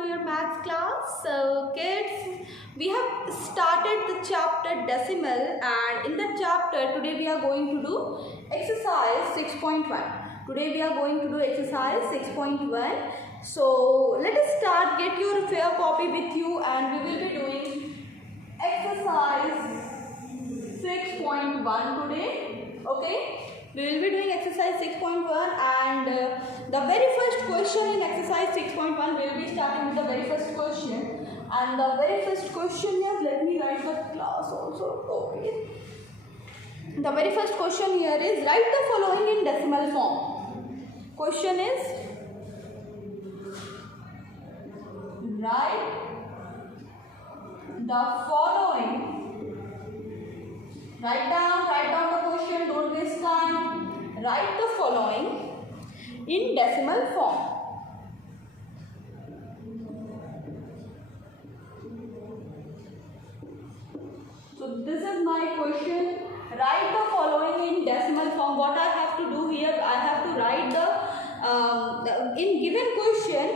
to your maths class. So kids, we have started the chapter decimal, and in that chapter today we are going to do exercise 6.1. Today we are going to do exercise 6.1. So let us start. Get your fair copy with you, and we will be doing exercise 6.1 today. Okay. We will be doing exercise 6.1, and the very first question in exercise 6.1, we will be starting with the very first question. And the very first question is, let me write the class also. Okay. The very first question here is, write the following in decimal form. Question is, write the following. Write down the question, don't waste time. Write the following in decimal form. So this is my question. Write the following in decimal form. What I have to do here, I have to write in given question,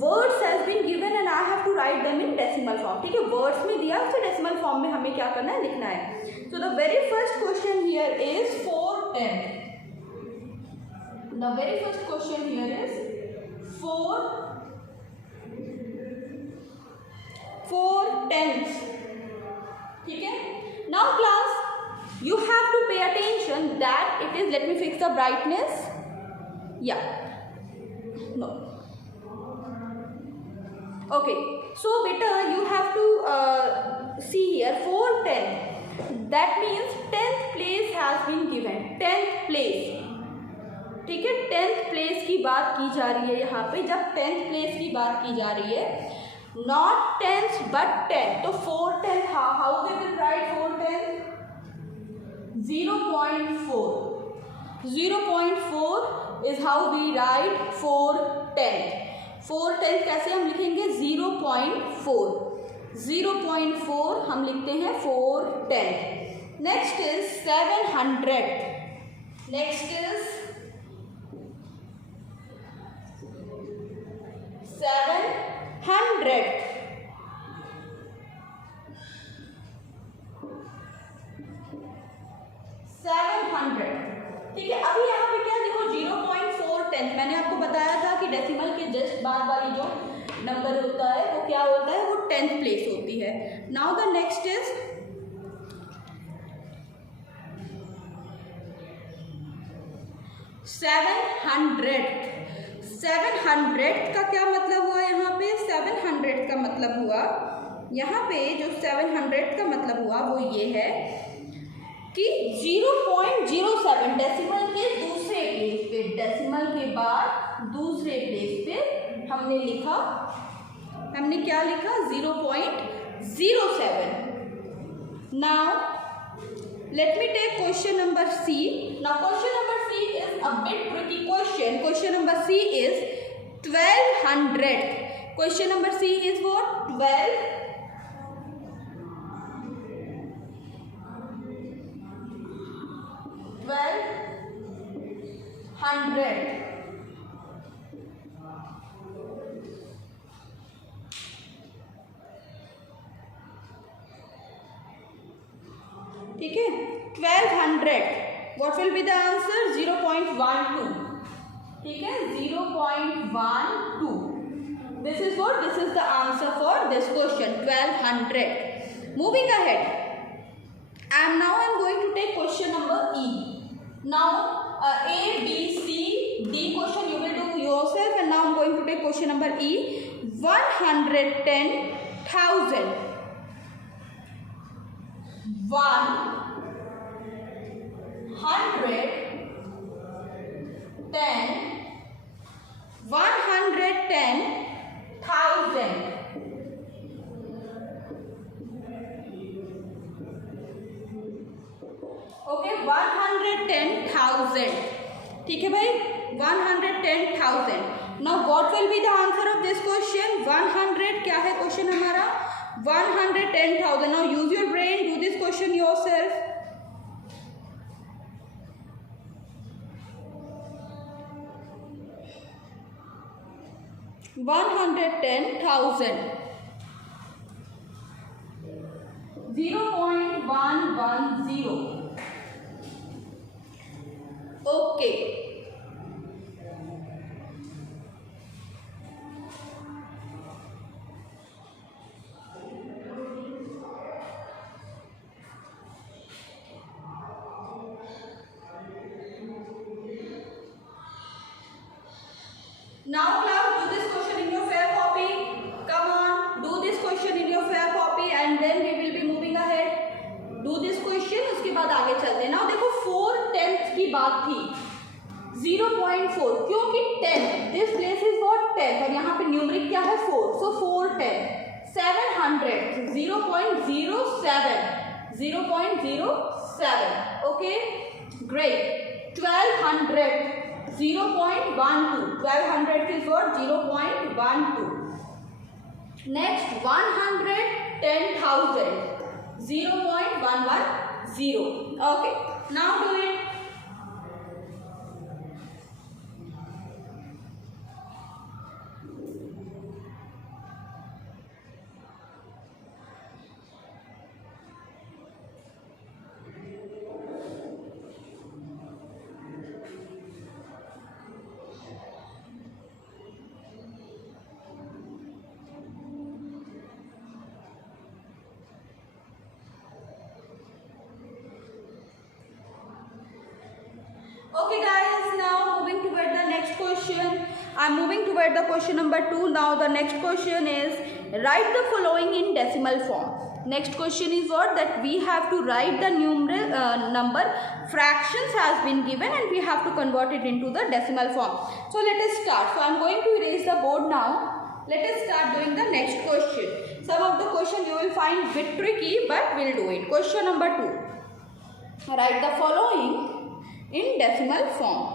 words has been given and I have to write them in decimal form. ठीक है, words में दिया उसे decimal form में हमें क्या करना है, लिखना है. So the very first question here is 4/10. The very first question here is 4/10. ठीक है, now class you have to pay attention that it is, let me fix the brightness. या no. Okay, so beta, you have to see here 4/10. That means 10th place has been given. 10th place. ठीक है, 10th place की बात की जा रही है यहाँ पे. जब 10th place की बात की जा रही है, not 10th but 10. तो 4/10 how we will write 4/10? 0.4. 0.4 is how we write 4/10. 4/10 कैसे हम लिखेंगे? 0.4. 0.4 हम लिखते हैं 4/10. Next is 700. Next is 700. ठीक है, अभी यहाँ पे क्या देखो 0.4/10. मैंने आपको बताया था कि डेसिमल के जस्ट बाद वाली जो नंबर होता है वो क्या होता है, वो 10th प्लेस होती है. Now the next is 700. 700 का क्या मतलब हुआ यहाँ पे? 700 का मतलब हुआ यहाँ पे, जो 700 का मतलब हुआ वो ये है कि 0.07 डेसिमल के दूसरे प्लेस पे, डेसिमल के बाद दूसरे प्लेस पे हमने क्या लिखा? 0.07. Now let me take question number C. Now question number C is a bit tricky question. Question number C is 1200. Question number C is what? 1200. ठीक है, 1200. What will be the answer? 0.12. ठीक है, 0.12. This is what? This is the answer for this question, 1200. Moving ahead, and now I am going to take question number E. Now A, B, C, D question you will do yourself, and now I am going to take question number E. 110,000. 110,000. Okay, 110,000. ठीक है भाई, 110,000. Now what will be the answer of this question? 100 क्या है question हमारा? 110,000. Now use your brain, do this question yourself. 110,000. 0.110. Okay. Now class, do this question in your fair copy. Come on, do this question in your fair copy and then we will be moving ahead. Do this question, उसके बाद आगे चलते हैं. Now देखो 4/10 की बात थी. 0.4 क्योंकि 10 this place is what 10 और यहाँ पे न्यूमरिक क्या है 4. So 4/10 700 0.07 0.07. Okay, great. 1200 0.12. 1200 is what 0.12. Next 110,000 0.110. Okay, now do it. Okay guys, now moving toward the next question. I'm moving toward the question number 2. Now the next question is write the following in decimal form. Next question is what that we have to write the number fractions has been given and we have to convert it into the decimal form. So let us start. So I'm going to erase the board now. Let us start doing the next question. Some of the questions you will find bit tricky, but we'll do it. Question number 2. Write the following in decimal form.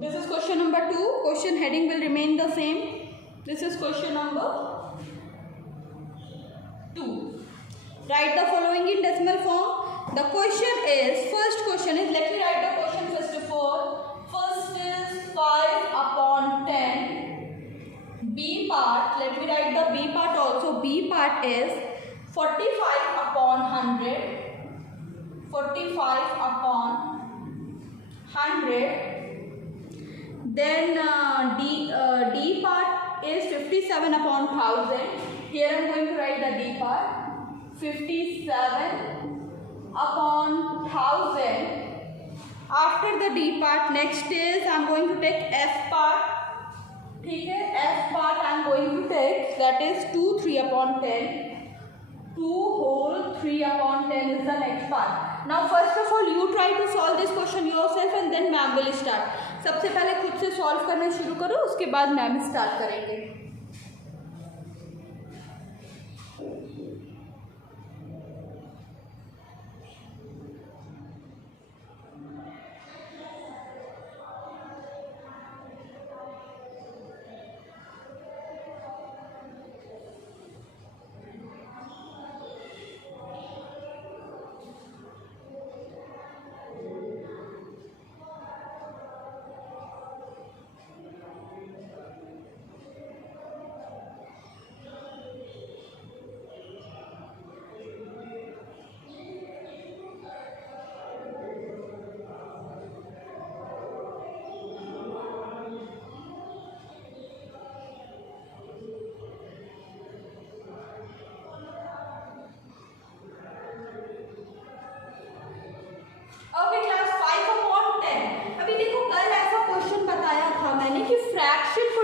This is question number 2. Question heading will remain the same. This is question number 2. Write the following in decimal form. The question is, first question is, let me write the question first of all. First is 5/10. B part, let me write the B part also. B part is 45/100. 45/100. Then D part is 57/1000. Here I am going to write the D part. 57/1000. After the D part, next is I am going to take F part. ठीक है, F part I am going to take, that is 2/3/10. 2 whole 3/10 is the next part. Now first of all you try to solve this question yourself and then ma'am will start. सबसे पहले खुद से solve करना शुरू करो, उसके बाद ma'am start करेंगे.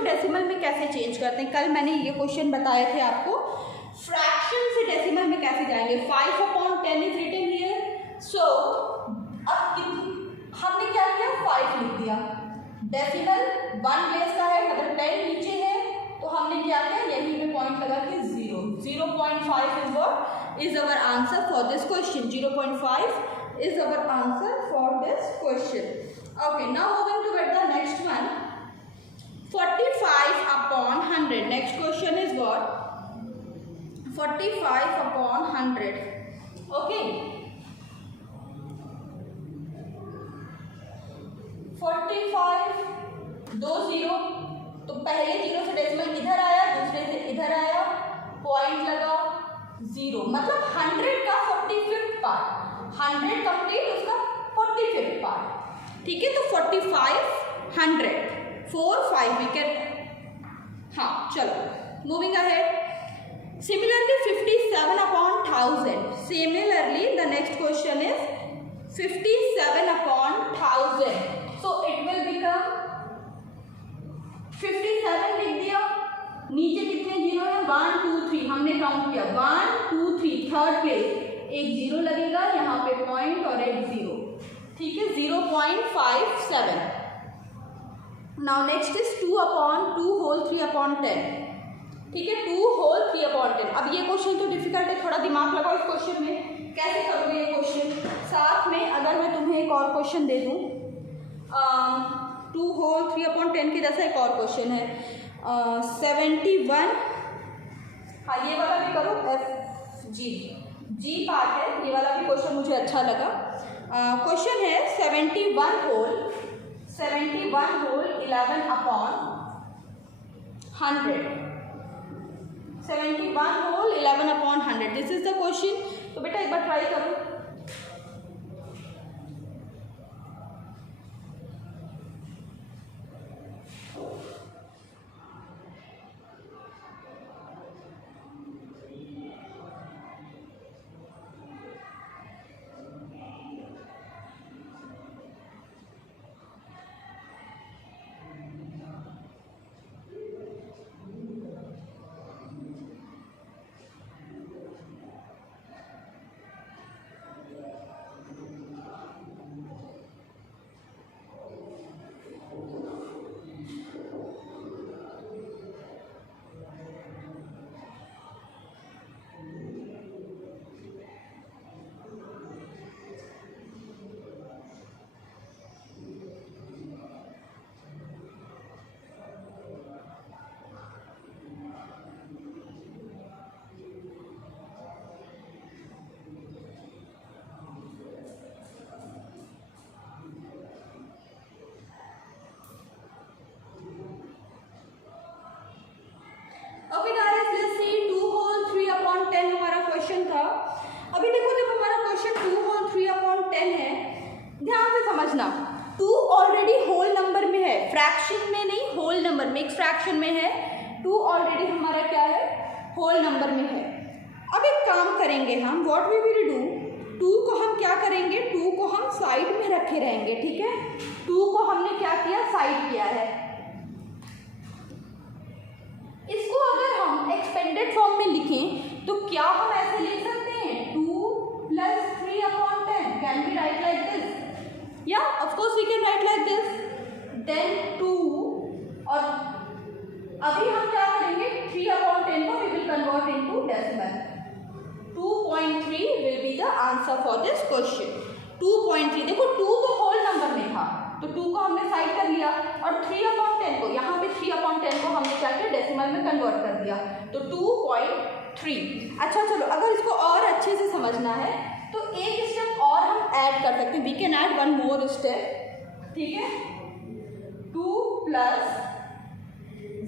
डेसिमल में कैसे चेंज करते हैं. कल मैंने ये क्वेश्चन बताए थे आपको, फ्रैक्शन से डेसिमल में कैसे जाएंगे. 5/10 इज रिटन हियर. सो अब हमने क्या किया, 5 लिख दिया. डेसिमल 1 प्लेस का है, मतलब 10 नीचे है, तो हमने क्या किया, यहीं पे पॉइंट लगा के 0. 0.5 is what is our answer for this question. 0.5 is our answer for this question. Okay, now moving to the next one. 45/100. 100. Next question is what? 45 upon 100. Okay. 45 दो जीरो, तो पहले जीरो से डेसिमल इधर आया, दूसरे से इधर आया, पॉइंट लगा, जीरो, मतलब 100 का 45th पार्ट, 100 कंप्लीट उसका 45th पार्ट, ठीक है। तो 45 100 4 5 वी कैन, हाँ चलो moving ahead. Similarly 57 upon 1000. Similarly the next question is 57 upon 1000. So it will become 57 लिख दिया, नीचे कितने जीरो है 1 2 3, हमने काउंट किया 1 2 3, थर्ड प्लेस एक जीरो लगेगा, यहाँ पे पॉइंट और एक जीरो, ठीक है 0.57। Now next is 2 upon 2 whole 3 upon 10, ठीक है 2 whole 3 upon 10। अब ये क्वेश्चन तो डिफिकल्ट है, थोड़ा दिमाग लगाओ इस क्वेश्चन में, कैसे करोगे ये क्वेश्चन। साथ में अगर मैं तुम्हें एक और क्वेश्चन दे दूँ, 2 whole 3 upon 10 के जैसा एक और क्वेश्चन है 71, हाँ ये वाला भी करो, जी पार्ट है, ये वाला भी क्वेश्चन मुझे अच्छा लगा। क्वेश्चन है 71 whole 11 upon 100, 71 whole 11 upon 100, this is the question. तो बेटा एक बार ट्राई करो। अभी देखो जब हमारा क्वेश्चन 2 whole 3 upon 10 है, ध्यान से समझना, 2 ऑलरेडी होल नंबर में है, फ्रैक्शन में नहीं, होल नंबर, मिक्स फ्रैक्शन में है। 2 ऑलरेडी हमारा क्या है, होल नंबर में है। अब एक काम करेंगे हम, व्हाट वी विल डू, 2 को हम क्या करेंगे, 2 को हम साइड में रखे रहेंगे, ठीक है। 2 को हमने क्या किया, साइड किया है। इसको अगर हम एक्सपेंडेड फॉर्म में लिखें तो क्या हम ऐसे लिख सकते हैं, 2 plus 3 upon 10, can we write like this? Yeah, of course we can write like this. Then 2, और अभी हम क्या करेंगे, 3 upon 10 को we will convert into decimal. 2.3 will be the answer for this question. 2.3, देखो 2 तो होल नंबर में था, तो 2 को हमने साइड कर लिया, और 3 upon 10 को, यहाँ पे 3 upon 10 को हमने क्या किया, डेसिमल में कन्वर्ट कर दिया, तो 2.3। अच्छा चलो, अगर इसको और अच्छे से समझना है तो एक स्टेप और हम ऐड कर सकते हैं, we can add one more step, ठीक है। 2 plus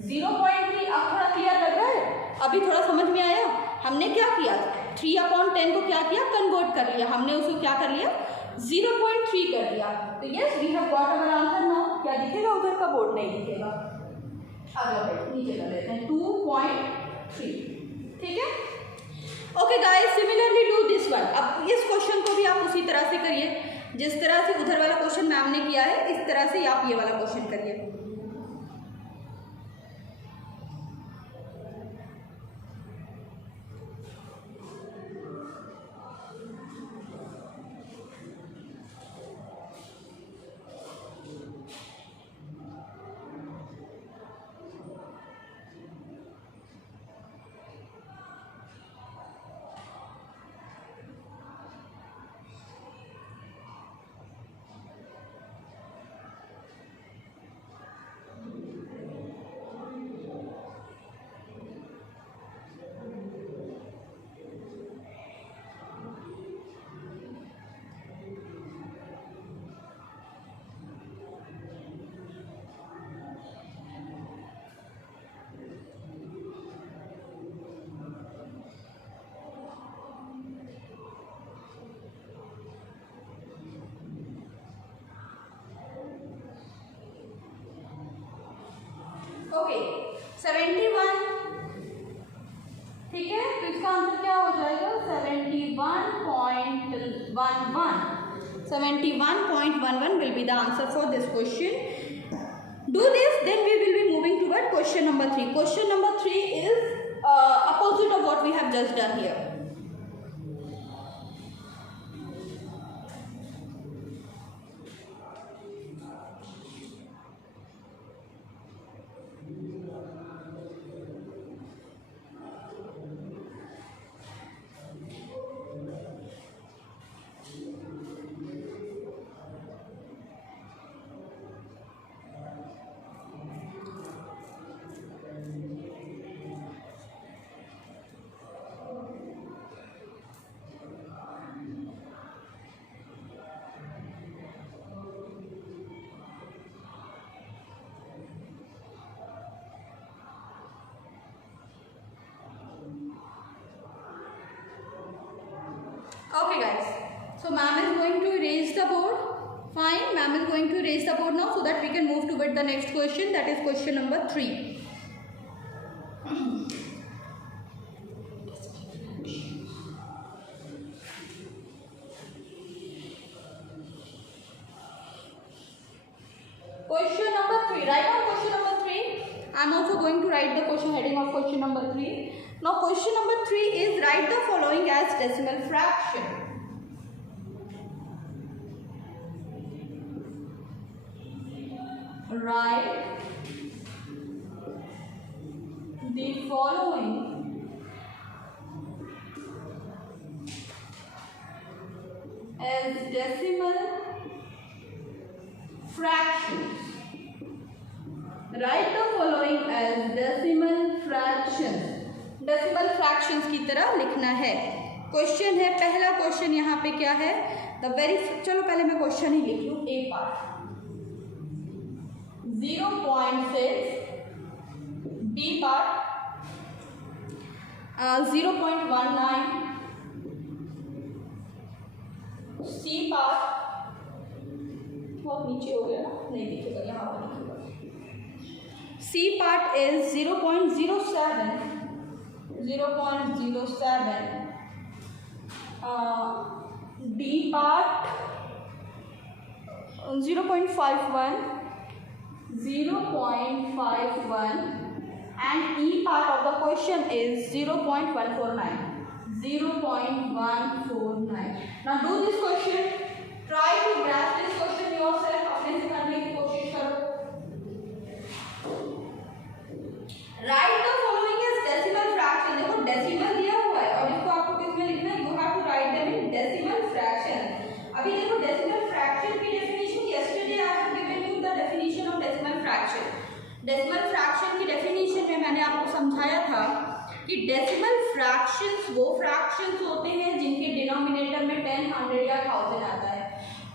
0.3, अब थोड़ा क्लियर लग रहा है, अभी थोड़ा समझ में आया। हमने क्या किया, 3 upon 10 को क्या किया, कन्वर्ट कर लिया, हमने उसको क्या कर लिया, 0.3 कर दिया। तो yes, we have got our answer now. क्या दिखेगा, उधर का बोर्ड नहीं दिखेगा, अगर नीचे कर लेते हैं 2.3, ठीक है। Okay guys, similarly do this one. अब इस क्वेश्चन को भी आप उसी तरह से करिए, जिस तरह से उधर वाला क्वेश्चन मैम ने किया है, इस तरह से आप ये वाला क्वेश्चन करिए। ओके 71, ठीक है, तो इसका आंसर क्या हो जाएगा 71.11 will be the answer for this question. Do this, then we will be moving toward question number 3. Question number 3 is opposite of what we have just done here. Okay guys, so ma'am is going to erase the board. Fine, ma'am is going to erase the board now so that we can move toward the next question, that is question number 3. Question number 3, write down question number 3. I am also going to write the question heading of question number 3. Now question number 3 is write the following as decimal fraction. Write the following as decimal fractions. Write the following as decimal fractions. Decimal fractions की तरह लिखना है. Question है, पहला question यहाँ पे क्या है, चलो पहले मैं क्वेश्चन ही लिख लूँ एक बार. 0.6, बी पार्ट 0.19, सी पार्ट बहुत नीचे हो गया ना, नहीं दिखेगा यहाँ पर लिखेगा. C part is 0.07, 0.07, D part 0.51, 0.51, and E part of the question is 0.149, 0.149. Now do this question. Try to grasp this question yourself. अपने से करने की कोशिश करो. Write the following as decimal fraction. देखो डेसिमल दिया हुआ है और इसको आपको किसमें लिखना है, you have to write them in decimal fraction. अभी देखो decimal fraction की definition, yesterday I have given you the definition of decimal fraction. decimal fraction की definition में मैंने आपको समझाया था कि decimal fractions वो fractions होते हैं जिनके denominator में 10, 100 या 1000 आता है.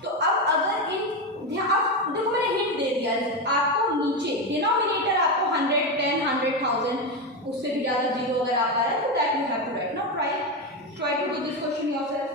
तो अब अगर इन अब देखो मैंने हिंट दे दिया आपको, नीचे डिनोमिनेटर आपको 100, 10, 100, 1000 उससे भी ज़्यादा जीरो अगर आ पा रहा है तो that you have to write. Now try to do this question yourself.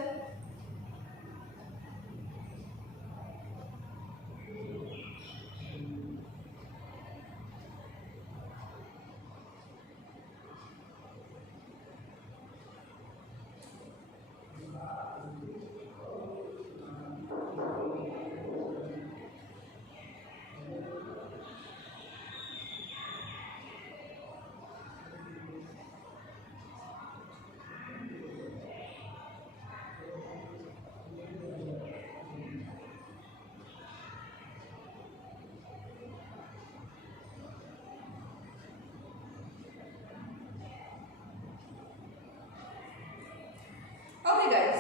Okay guys,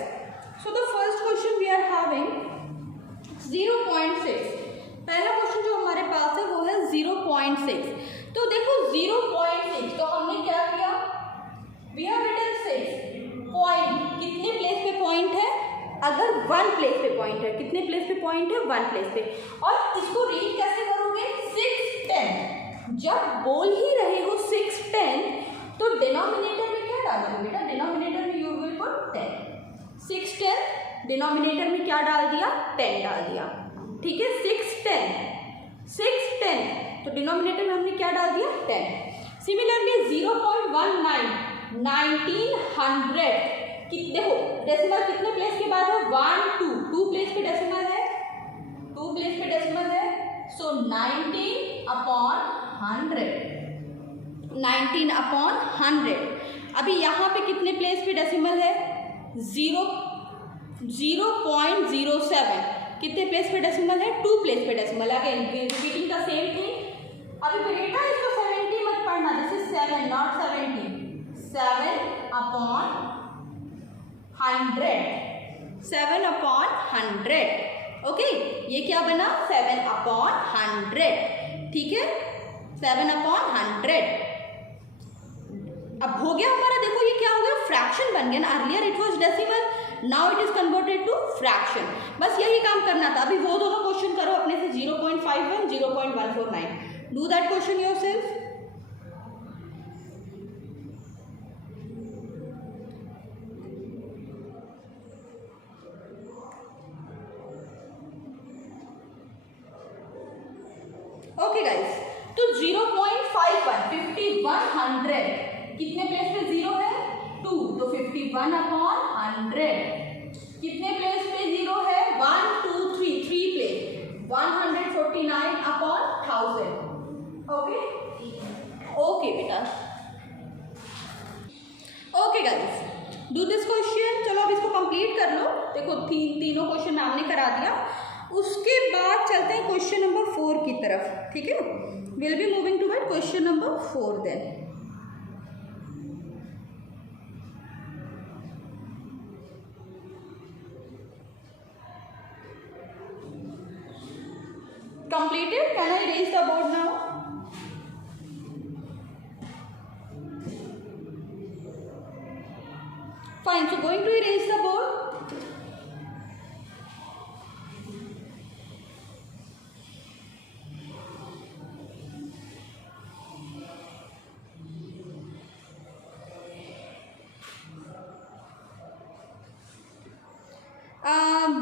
so the first question we are having 0.6. पहला क्वेश्चन जो हमारे पास है वो है 0.6. तो देखो 0.6 तो हमने क्या किया, we have written 6 पॉइंट. कितने प्लेस पे पॉइंट है, अगर 1 प्लेस पे पॉइंट है, कितने प्लेस पे पॉइंट है, 1 प्लेस पे. और इसको रीड कैसे करोगे, 6, 10. जब बोल ही रहे हो 6, 10 तो डिनोमिनेटर में क्या डालोगे बेटा, डिनोमिनेटर में यू विल पुट 10. 6, 10 डिनोमिनेटर में क्या डाल दिया, 10 डाल दिया. ठीक है, 6, 10 तो डिनोमिनेटर में हमने क्या डाल दिया 10। सिमिलरली 0.19 1900 देखो डेसिमल कितने प्लेस के बाद है 1 2 प्लेस पे डेसिमल है, 2 प्लेस पे डेसिमल है, सो 19/100 19/100। अभी यहाँ पे कितने प्लेस पे डेसिमल है 0.07, कितने प्लेस पे डेसिमल है 2 प्लेस पे decimal. Again repeating the same thing. अभी बेटा इसको 70 मत पढ़ना, दिस इज 7 नॉट 70, 7/100 7/100 ओके, ये क्या बना 7/100, ठीक है 7/100। अब हो गया हमारा, देखो ये क्या हो गया फ्रैक्शन बन गया ना, earlier it was decimal, now it is converted to fraction. बस यही काम करना था। अभी वो दोनों क्वेश्चन करो अपने से 0.51 0.149, do that question yourself. Okay guys, तो 0.51 5100 कितने प्लेस पे 0 है 2, तो 51/100 कितने प्लेस पे 0 है 1 2 3 3 प्लेस 149/1000। ओके ओके बेटा, okay guys do this question. चलो अब इसको कंप्लीट कर लो। देखो तीनों क्वेश्चन मैम ने करा दिया। उसके बाद चलते हैं क्वेश्चन नंबर 4 की तरफ, ठीक है। Will be moving toward question number 4 then. Completed? Can I erase the board now? Fine. So going to erase the board.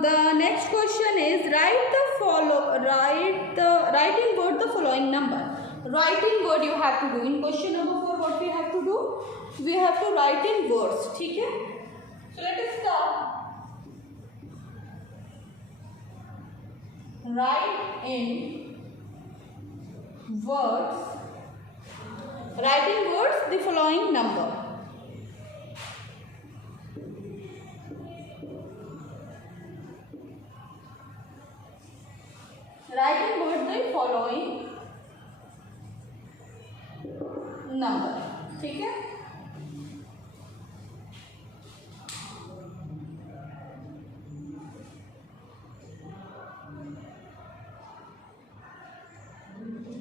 The next question is write in word the following number. Write in word you have to do. In question number 4 what we have to do? We have to write in words, ठीक है। So let us start. Write in words. Write in words the following number. Write in words the following number, ठीक है।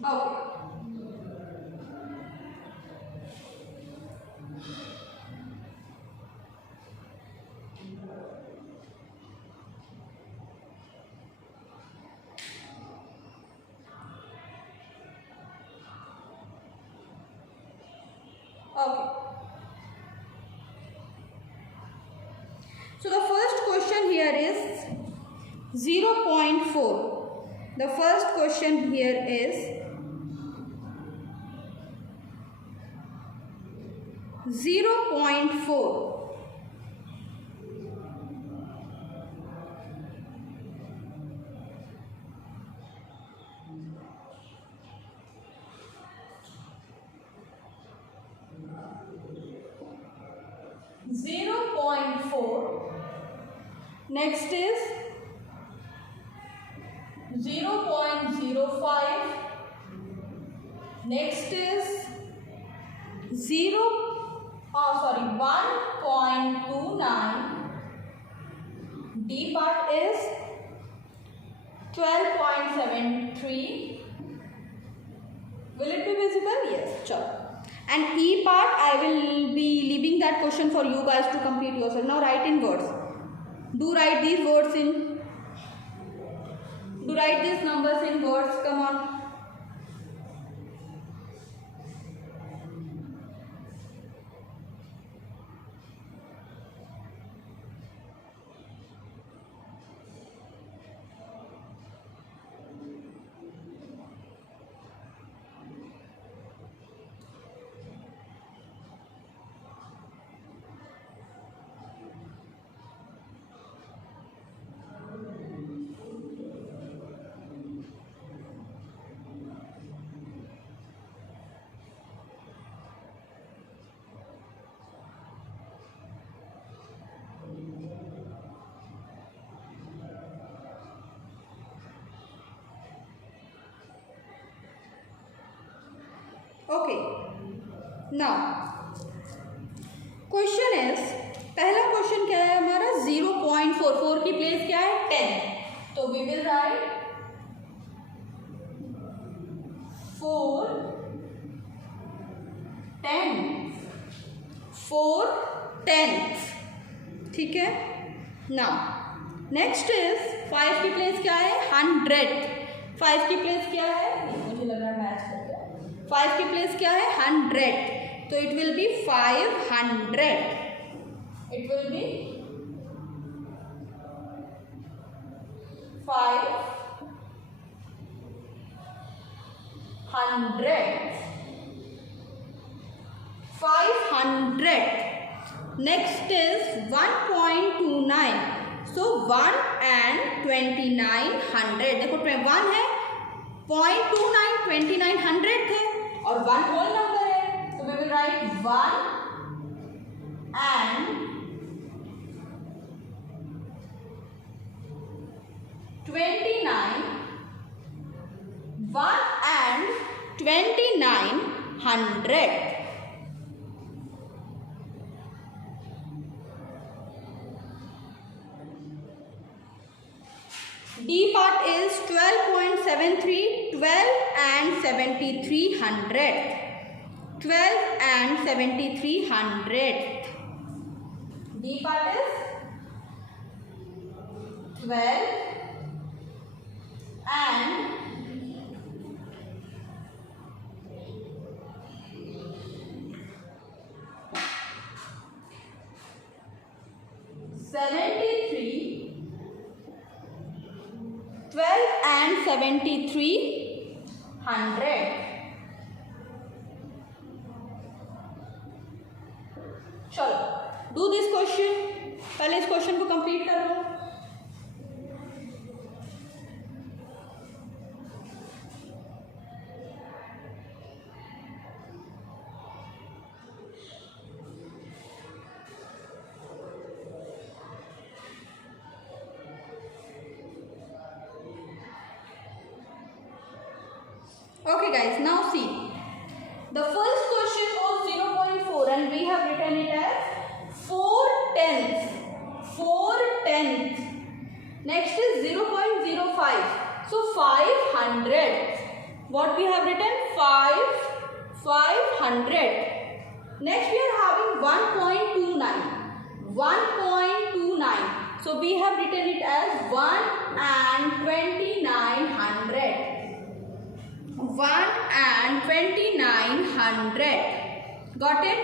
Okay Okay. So the first question here is 0.4. The first question here is 0.4. Next is 0.05. Next is 1.29. D part is 12.73. Will it be visible? Yes. Sure. And E part I will be leaving that question for you guys to complete yourself. Now write in words. Do write these words in. Do write these numbers in words. Come on. Okay, now question is, पहला question क्या है हमारा, 0.44 की place क्या है 10, तो we will write 4/10, ठीक है। नाउ नेक्स्ट इज 5 की प्लेस क्या है 100, 5 की प्लेस क्या है, मुझे लग रहा है मैच कर गया, 5 की प्लेस क्या है 100, तो it will be 500, it will be 500. Next is 1.29. So 1 and 2900. देखो 1 है, 0.29 2900 थे और 1 होल नंबर है, तो we will write 1 and 29, 1 and 2900. D part is 12.73, 12 and 7300, 12 and 7300. D part is 12 and 73, 12 and 7300. चलो डू दिस क्वेश्चन, पहले इस क्वेश्चन को कंप्लीट कर लो। Okay guys, now see, the first question was 0.4 and we have written it as 4/10, 4/10. Next is 0.05, so 500. What we have written, 500. Next we are having 1.29, 1.29, so we have written it as 1 and 2900. 1 and 2900. Got it?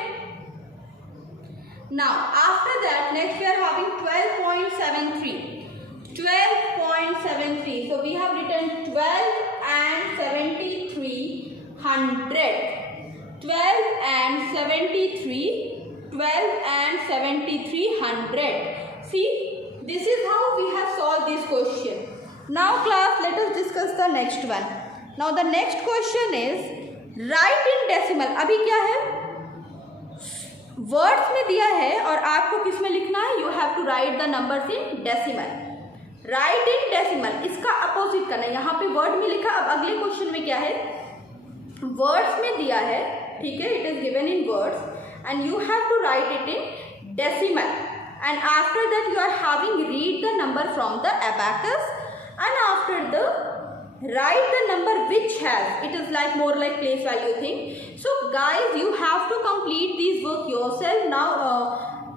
Now after that, next we are having 12.73, 12.73, so we have written 12 and 7300, 12 and 73, 12 and 7300. See, this is how we have solved this question. Now class, let us discuss the next one. Now the next question is write in decimal. अभी क्या है, words में दिया है और आपको किस में लिखना है, you have to write the numbers in decimal. Write in decimal, इसका अपोजिट करना है. यहाँ पे वर्ड में लिखा, अब अगले क्वेश्चन में क्या है, वर्ड्स में दिया है, ठीक है, it is given in words and you have to write it in decimal and after that you are having read the number from the abacus and after the write the number which has, it is like more like place value thing. So guys, you have to complete this work yourself. Now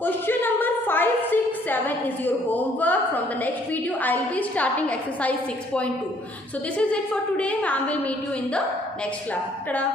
question number 5, 6, 7 is your homework. From the next video I will be starting exercise 6.2. So this is it for today. Ma'am will meet you in the next class. Ta-da.